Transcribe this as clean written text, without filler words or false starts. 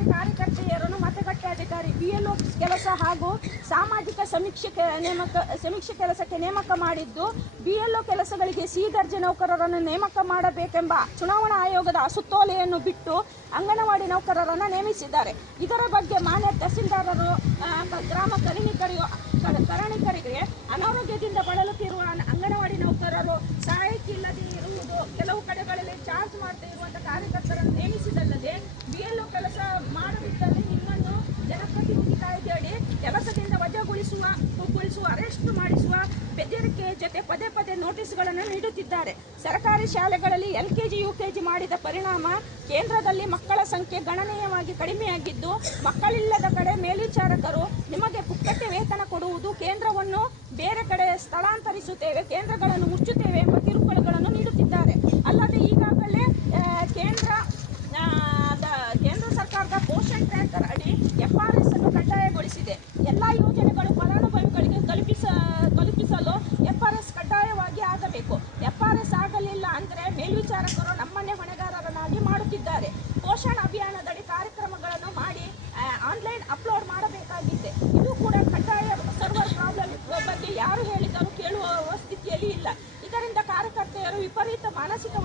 ಅಂಗನವಾಡಿ ಕಾರ್ಯಕರ್ತೆಯರನ್ನು ಮತಗಟ್ಟೆ ಅಧಿಕಾರಿ BLO ಕೆಲಸ ಹಾಗೂ ಸಾಮಾಜಿಕ ಸಮೀಕ್ಷೆ ಕೆಲಸಕ್ಕೆ ನೇಮಕ ಮಾಡಿದ್ದು, BLO ಕೆಲಸಗಳಿಗೆ C ದರ್ಜೆ ನೌಕರರನ್ನು ನೇಮಕ ಮಾಡಬೇಕೆಂಬ ಚುನಾವಣಾ ಆಯೋಗದ ಸುತ್ತೋಲೆಯನ್ನು ಬಿಟ್ಟು ಅಂಗನವಾಡಿ ನೌಕರರನ್ನು ನೇಮಿಸಿದ್ದಾರೆ. ಇದರ ಬಗ್ಗೆ ಮಾನ್ಯ ತಹಸೀಲ್ದಾರರು ಗ್ರಾಮ ಕರಣಿಕರಿಗೆ ಅನಾರೋಗ್ಯದಿಂದ ಬಳಲುತ್ತಿರುವ ಅಂಗನವಾಡಿ ನೌಕರರು ಸಹಾಯಕ್ಕಿಲ್ಲದೆ ಇರುವುದು, ಕೆಲವು ಕಡೆಗಳಲ್ಲಿ ಚಾರ್ಜ್ ಮಾಡ್ತಾ ಇರುವಂಥ ಕಾರ್ಯಕರ್ತರನ್ನು ನೇಮಿಸಿದಲ್ಲದೆ BLO ಕೆಲಸ ಮಾಡದಿದ್ದಲ್ಲಿ ನಿಮ್ಮನ್ನು ಜನಪ್ರತಿನಿಧಿ ಕಾಯ್ದೆಯಡಿ ಕೆಲಸದಿಂದ ವಜಾಗೊಳಿಸುವ, ಅರೆಸ್ಟ್ ಮಾಡಿಸುವ ಬೆದರಿಕೆ ಜೊತೆ ಪದೇ ಪದೇ ನೋಟಿಸ್ಗಳನ್ನು ನೀಡುತ್ತಿದ್ದಾರೆ. ಸರ್ಕಾರಿ ಶಾಲೆಗಳಲ್ಲಿ LKG UKG ಮಾಡಿದ ಪರಿಣಾಮ ಕೇಂದ್ರದಲ್ಲಿ ಮಕ್ಕಳ ಸಂಖ್ಯೆ ಗಣನೀಯವಾಗಿ ಕಡಿಮೆಯಾಗಿದ್ದು, ಮಕ್ಕಳಿಲ್ಲದ ಕಡೆ ಮೇಲ್ವಿಚಾರಕರು ನಿಮಗೆ ಪುಕ್ಕಟ್ಟೆ ವೇತನ ಕೊಡುವುದು, ಕೇಂದ್ರವನ್ನು ಬೇರೆ ಕಡೆ ಸ್ಥಳಾಂತರಿಸುತ್ತೇವೆ, ಕೇಂದ್ರಗಳನ್ನು ಮುಚ್ಚುತ್ತೇವೆ ಎಂಬ ಕಿರುಕುಳಗಳನ್ನು ನೀಡುತ್ತಿದ್ದಾರೆ. ಅಲ್ಲದೆ ಈಗಾಗಲೇ ಕೇಂದ್ರ ಸರ್ಕಾರದ ಪೋಷಣ್ ಟ್ರ್ಯಾಕರ್ ಅಡಿ FRS ಅನ್ನು ಕಡ್ಡಾಯಗೊಳಿಸಿದೆ. ಎಲ್ಲ ಯೋಜನೆಗಳು ಫಲಾನುಭವಿಗಳಿಗೆ ತಲುಪಿಸಲು FRS ಕಡ್ಡಾಯವಾಗಿ ಆಗಬೇಕು. FRS ಆಗಲಿಲ್ಲ ಅಂದರೆ ಮೇಲ್ವಿಚಾರಕರು ನಮ್ಮನ್ನೇ ಹೊಣೆಗಾರರನ್ನಾಗಿ ಮಾಡುತ್ತಿದ್ದಾರೆ. ಪೋಷಣ್ ಅಭಿಯಾನದಡಿ ಕಾರ್ಯಕ್ರಮಗಳನ್ನು ಮಾಡಿ ಆನ್ಲೈನ್ ಅಪ್ಲೋಡ್ ಮಾಡಬೇಕಾಗಿದೆ. ಇದು ಕೂಡ ಕಡ್ಡಾಯ. ಸರ್ವರ್ ಪ್ರಾಬ್ಲಮ್ ಬಗ್ಗೆ ಯಾರು ಹೇಳಿದರೂ ಕೇಳುವ ಸ್ಥಿತಿಯಲ್ಲಿ ಇಲ್ಲ. ಇದರಿಂದ ಕಾರ್ಯಕರ್ತೆಯರು ವಿಪರೀತ ಮಾನಸಿಕ